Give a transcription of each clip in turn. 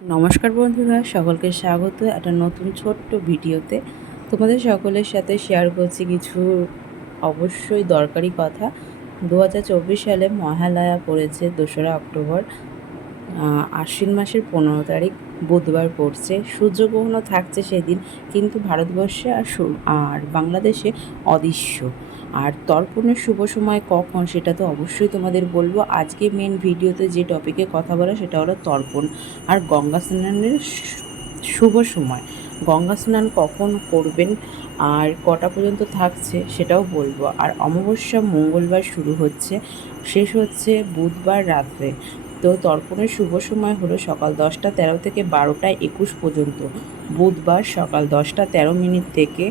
নমস্কার বন্ধুরা, সকলকে স্বাগত একটা নতুন ছোট্ট ভিডিওতে। তোমাদের সকলের সাথে শেয়ার করছি কিছু অবশ্যই দরকারি কথা। দু হাজার চব্বিশ সালে মহালয়া পড়েছে দোসরা অক্টোবর। আশ্বিন মাসের পনেরো তারিখ, বুধবার পড়ছে। সূর্যগ্রহণও থাকছে সেদিন, কিন্তু ভারতবর্ষে আর আর বাংলাদেশে অদৃশ্য। আর তর্পণের শুভ সময় কখন সেটা তো অবশ্যই তোমাদের বলব। আজকে মেন ভিডিওতে যে টপিকে কথা বলা, সেটা হলো তর্পণ আর গঙ্গা স্নানের শুভ সময়। গঙ্গা স্নান কখন করবেন আর কটা পর্যন্ত থাকছে সেটাও বলব। আর অমাবস্যা মঙ্গলবার শুরু হচ্ছে। শেষ হচ্ছে বুধবার রাত্রে। তো তর্পণের শুভ সময় হলো সকাল দশটা তেরো থেকে বারোটা একুশ পর্যন্ত। বুধবার সকাল দশটা তেরো মিনিট থেকে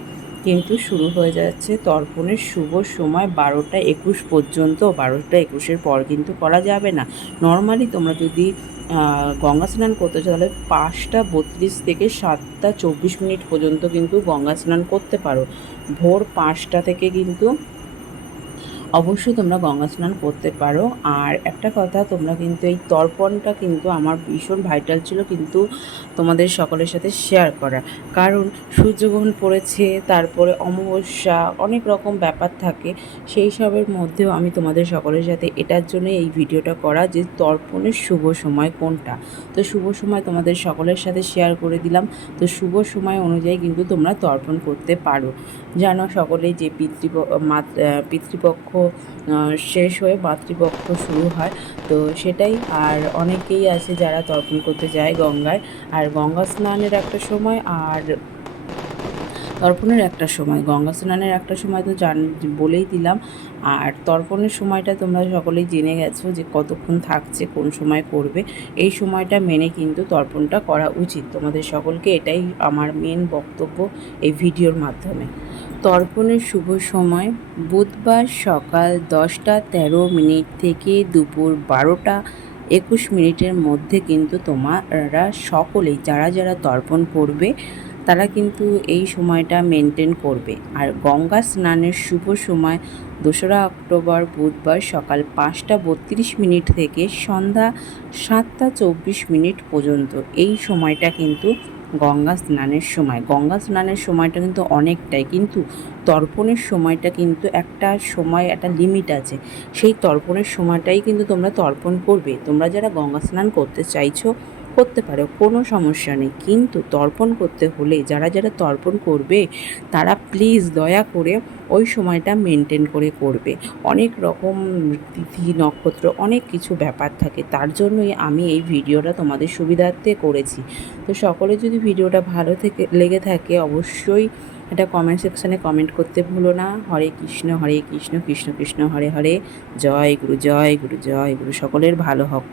কিন্তু শুরু হয়ে যাচ্ছে তর্পণের শুভ সময় বারোটা একুশ পর্যন্ত। বারোটা একুশের পর কিন্তু করা যাবে না। নর্মালি তোমরা যদি গঙ্গা স্নান করতে চাও তাহলে পাঁচটা বত্রিশ থেকে সাতটা চব্বিশ মিনিট পর্যন্ত কিন্তু গঙ্গা স্নান করতে পারো। ভোর পাঁচটা থেকে কিন্তু অবশ্যই তোমরা গঙ্গা স্নান করতে পারো। আর একটা কথা, তোমরা কিন্তু এই তর্পণটা কিন্তু আমার ভীষণ ভাইটাল ছিল কিন্তু তোমাদের সকলের সাথে শেয়ার করা কারণ সূর্যগ্রহণ পড়েছে, তারপরে অমাবস্যা, অনেক রকম ব্যাপার থাকে। সেই সবের মধ্যেও আমি তোমাদের সকলের সাথে এটার জন্য এই ভিডিওটা করা যে তর্পণের শুভ সময় কোনটা। তো শুভ সময় তোমাদের সকলের সাথে শেয়ার করে দিলাম। তো শুভ সময় অনুযায়ী কিন্তু তোমরা তর্পণ করতে পারো। জানো সকলেই যে পিতৃপ পিতৃপক্ষ শেষ হয়ে মাতৃপক্ষ শুরু হয়। তো সেটাই, আর অনেকেই আছে যারা তর্পণ করতে যায় গঙ্গায়। আর গঙ্গা স্নানের একটা সময়, আর তর্পণের একটা সময়, গঙ্গা স্নানের একটা সময় তো জান, বলেই দিলাম। আর তর্পণের সময়টা তোমরা সকলেই জেনে গেছো যে কতক্ষণ থাকছে, কোন সময় করবে। এই সময়টা মেনে কিন্তু তর্পণটা করা উচিত। তোমাদের সকলকে এটাই আমার মেন বক্তব্য এই ভিডিওর মাধ্যমে। তর্পণের শুভ সময়, বুধবার সকাল দশটা তেরো মিনিট থেকে দুপুর বারোটা একুশ মিনিটের মধ্যে কিন্তু তোমরা সকলেই, যারা যারা তর্পণ করবে তারা কিন্তু এই সময়টা মেনটেন করবে। আর গঙ্গা স্নানের শুভ সময় দোসরা অক্টোবর বুধবার সকাল পাঁচটা বত্রিশ মিনিট থেকে সন্ধ্যা সাতটা চব্বিশ মিনিট পর্যন্ত। এই সময়টা কিন্তু গঙ্গা স্নানের সময়। গঙ্গা স্নানের সময়টা কিন্তু অনেকটাই। কিন্তু তর্পণের সময়টা কিন্তু একটা সময়, একটা লিমিট আছে। সেই তর্পণের সময়টাই কিন্তু তোমরা তর্পণ করবে। তোমরা যারা গঙ্গা স্নান করতে চাইছো করতে পারো, কোনো সমস্যা নেই। কিন্তু তর্পণ করতে হলে, যারা যারা তর্পণ করবে, তারা প্লিজ দয়া করে ওই সময়টা মেনটেন করে করবে। অনেক রকম তিথি, নক্ষত্র, অনেক কিছু ব্যাপার থাকে। তার জন্যই আমি এই ভিডিওটা তোমাদের সুবিধার্থে করেছি। তো সকলে যদি ভিডিওটা ভালো থেকে, লেগে থাকে, অবশ্যই এটা কমেন্ট সেকশানে কমেন্ট করতে ভুলো না। হরে কৃষ্ণ হরে কৃষ্ণ কৃষ্ণ কৃষ্ণ, হরে হরে। জয় গুরু জয় গুরু জয় গুরু। সকলের ভালো হোক।